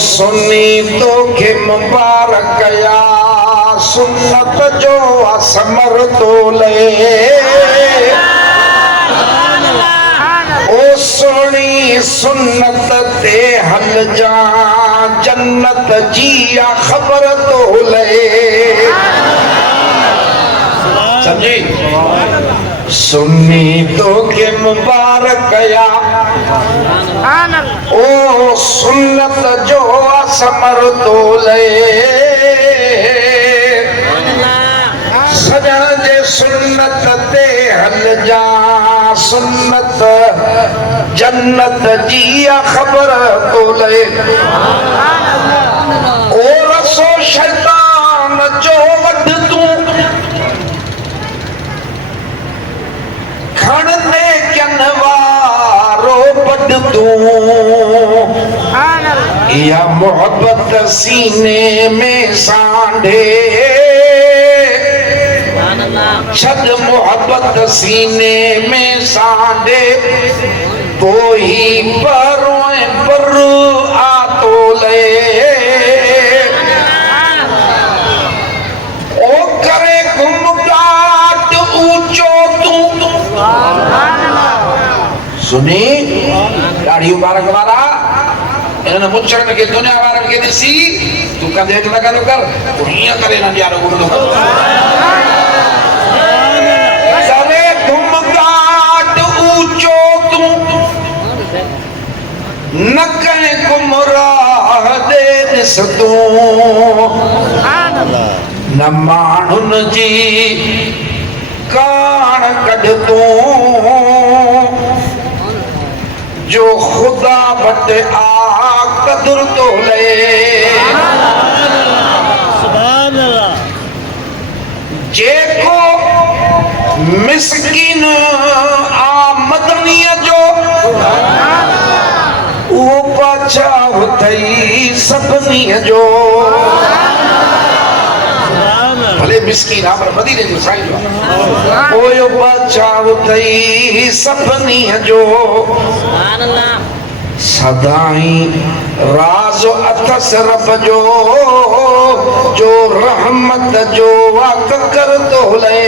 सुनी तो के मुबारक या सुन्नत जो असमर तोले ओ सुनी सुन्नत ते हल जा जन्नत जिया खबर तोले समझी सुन्नी तो के मुबारक या ओ सुन्नत जो असमर तोले सजन जे सुन्नत ते हल जा सुन्नत जन्नत जिया खबर तोले ओ रसो शैतान जो वध तू खड़ने कनवारो बद तू या मोहब्बत सीने में सांढे छद मोहब्बत सीने में सांढे तो ही पर आ तोले ओ करे गुमगाट ऊंचो तू सुनी दाढ़ी मुबारक वाला इन्होंने मुच्छर के दुनिया वारन के दिसी तू का देख लगा लो कर दुनिया करे ना यार गुरु करे तुम गाट ऊंचो तू न कहे गुमराह दे दिस तू न मानुन जी कान कढ तू जो खुदा बट आ कदर तोले जेको मिस्किन आ मदनीअ जो वो बादशाह थई सभनीअ जो भले मिस्किन आ पर मदीने जो साईं ओ बादशाह थई सभनीअ जो सदाई राज अथस रब जो रहमत जो वाक कर तोले